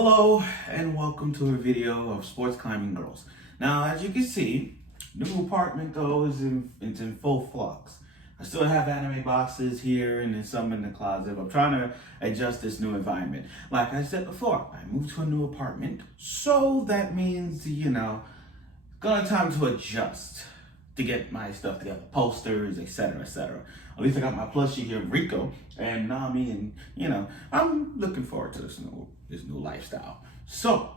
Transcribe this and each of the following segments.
Hello and welcome to a video of sports climbing girls. Now, as you can see, new apartment though it's in full flux. I still have anime boxes here and then some in the closet. But I'm trying to adjust this new environment. Like I said before, I moved to a new apartment, so that means gonna time to adjust to get my stuff together, posters, etc., etc. At least I got my plushie here, Rico, and Nami, and I'm looking forward to this new lifestyle. So,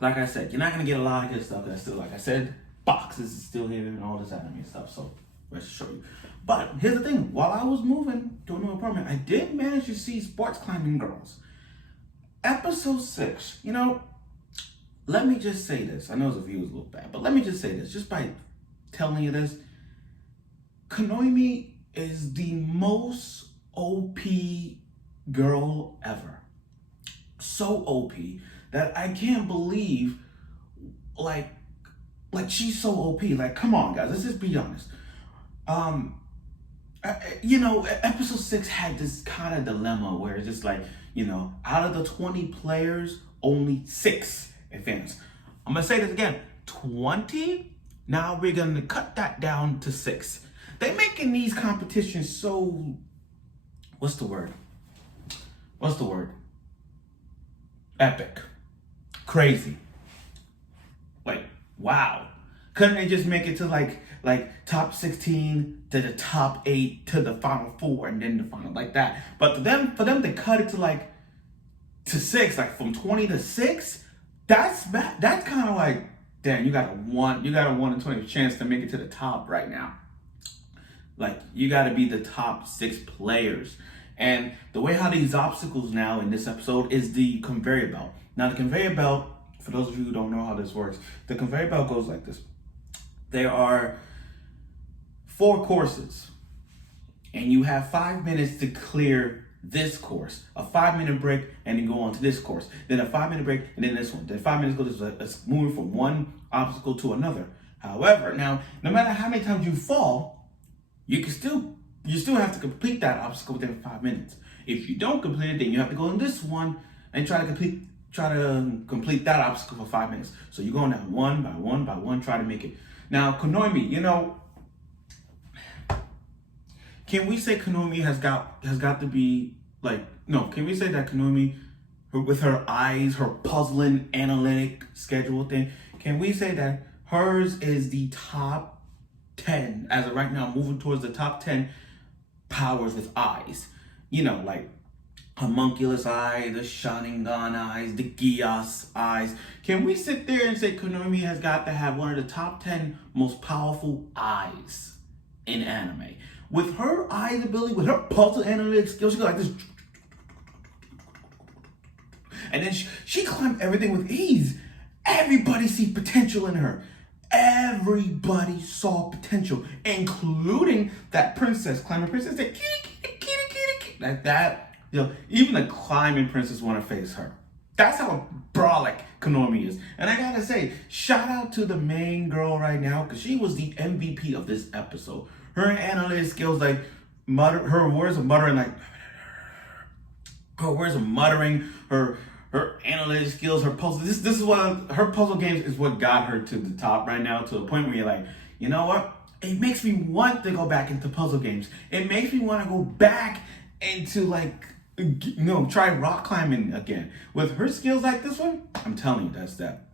like I said, you're not gonna get a lot of good stuff. That's still, like I said, boxes is still here and all this anime stuff. So, let's show you. But here's the thing: while I was moving to a new apartment, I did manage to see Sports Climbing Girls, episode 6. Let me just say this. I know the view is a little bad, but let me just say this, just by telling you this. Konomi is the most OP girl ever. So OP that I can't believe, like she's so OP. Like, come on, guys, let's just be honest. Episode 6 had this kind of dilemma where it's just like, out of the 20 players, only 6 advanced. I'm gonna say this again, 20. Now we're gonna cut that down to 6. They're making these competitions so, what's the word? Epic. Crazy. Like, wow. Couldn't they just make it to like top 16 to the top 8 to the final 4 and then the final, like that? But for them to cut it to 6, like from 20 to 6, that's kind of like, damn, you got a 1 in 20 chance to make it to the top right now. Like, you got to be the top 6 players. And the way how these obstacles now in this episode is the conveyor belt. Now, the conveyor belt, for those of you who don't know how this works, the conveyor belt goes like this. There are 4 courses, and you have 5 minutes to clear this course, a 5-minute break, and then go on to this course, then a 5-minute break, and then this one. Then 5 minutes go this way. It's moving from one obstacle to another. However, now, no matter how many times you fall, you still have to complete that obstacle within 5 minutes. If you don't complete it, then you have to go on this one and try to complete that obstacle for 5 minutes. So you're going down one by one by one, try to make it. Now, Konomi, can we say Konomi has got to be like, no, can we say that Konomi, with her eyes, her puzzling analytic schedule thing, can we say that hers is the top 10 as of right now, moving towards the top 10 powers with eyes? Like homunculus eye, the Sharingan eyes, the Gias eyes. Can we sit there and say Konomi has got to have one of the top 10 most powerful eyes in anime? With her eyes ability, with her puzzle analytics skills, she goes like this. And then she climbed everything with ease. Everybody see potential in her. Everybody saw potential, including that princess, climbing princess, that kitty, like that. Even the climbing princess want to face her. That's how brolic Konomi is. And I gotta say, shout out to the main girl right now, because she was the MVP of this episode. Her analytic skills, like her words of muttering, her analytic skills, her puzzle. This is what her puzzle games is what got her to the top right now, to a point where you're like, you know what? It makes me want to go back into puzzle games. It makes me want to go back into try rock climbing again. With her skills like this one, I'm telling you, that's that.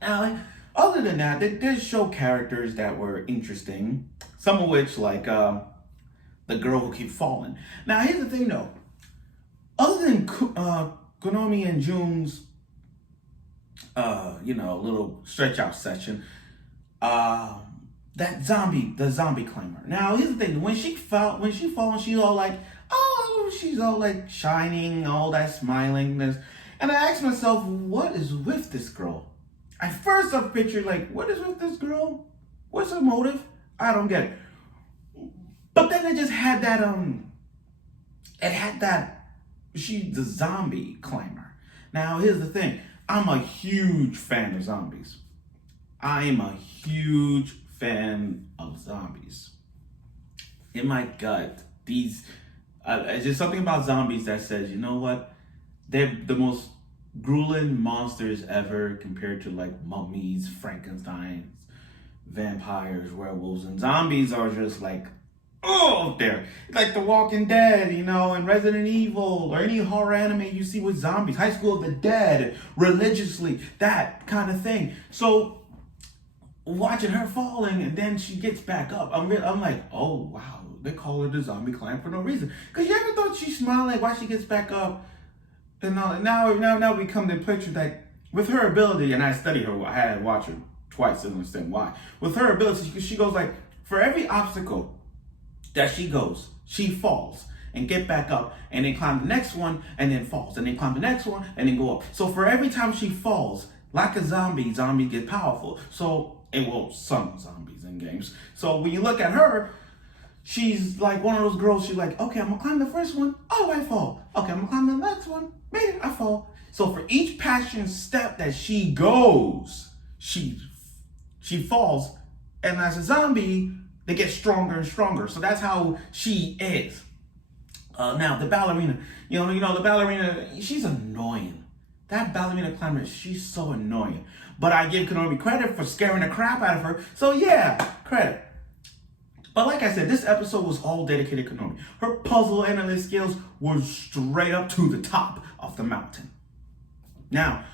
Now, other than that, they did show characters that were interesting. Some of which, like the girl who keeps falling. Now, here's the thing though. Other than Konomi and Jun's, little stretch out session, the zombie climber. Now, here's the thing. When she falls, she's all like, oh, she's all like shining, all that smilingness. And I asked myself, what is with this girl? At first, I pictured like, what is with this girl? What's her motive? I don't get it. But then it just had she's the zombie climber. Now, here's the thing. I'm a huge fan of zombies. In my gut, it's just something about zombies that says, you know what? They're the most grueling monsters ever compared to like mummies, Frankensteins, vampires, werewolves, and zombies are just like, oh, there. Like The Walking Dead, you know, and Resident Evil, or any horror anime you see with zombies, High School of the Dead, religiously, that kind of thing. So watching her falling and then she gets back up, I'm like, oh wow, they call her the zombie climb for no reason. Cause you ever thought she's smiling while she gets back up? And now we come to the picture that with her ability, and I studied her, I had to watch her twice to understand why. With her ability, she goes like, for every obstacle that she goes, she falls and get back up and then climb the next one and then falls and then climb the next one and then go up. So for every time she falls, like a zombie get powerful. So, and well, some zombies in games. So when you look at her, she's like one of those girls, she's like, okay, I'm gonna climb the first one, oh, I fall. Okay, I'm gonna climb the next one, maybe I fall. So for each passion step that she goes, she falls. And as a zombie, they get stronger and stronger. So that's how she is. Now, the ballerina, you know, the ballerina, she's annoying. That ballerina climber, she's so annoying. But I give Konomi credit for scaring the crap out of her. So yeah, credit. But like I said, this episode was all dedicated to Konomi. Her puzzle analyst skills were straight up to the top of the mountain. Now,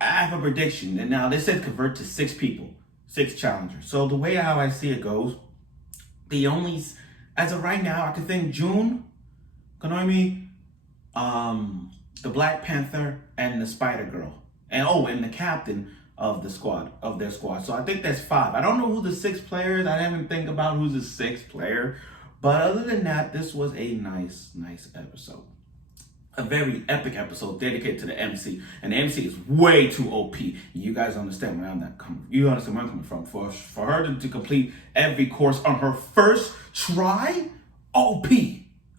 I have a prediction. And now they said convert to 6 people, 6 challengers. So the way how I see it goes, as of right now, I can think June, Konomi, the Black Panther, and the Spider Girl. And the captain of their squad. So I think that's 5. I don't know who the 6th player is. I haven't think about who's the 6th player. But other than that, this was a nice episode. A very epic episode dedicated to the MC. And the MC is way too OP. You guys understand where I'm coming from. For her to complete every course on her first try, OP.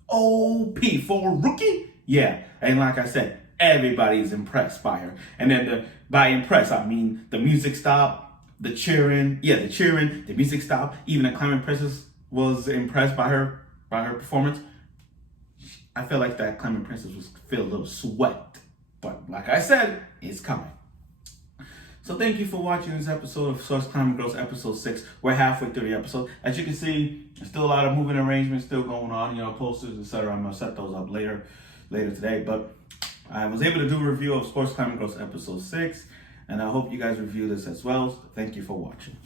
For a rookie? Yeah. And like I said, everybody's impressed by her. And then by impressed, I mean the music stopped, the cheering. Yeah, the cheering, the music stopped. Even the climbing princess was impressed by her performance. I feel like that climbing princess was feel a little sweat. But like I said, it's coming. So thank you for watching this episode of Source Climbing Girls episode 6. We're halfway through the episode. As you can see, there's still a lot of moving arrangements still going on, you know, posters, etc. I'm gonna set those up later today. But I was able to do a review of Sports Climbing Girls episode 6, and I hope you guys review this as well. Thank you for watching.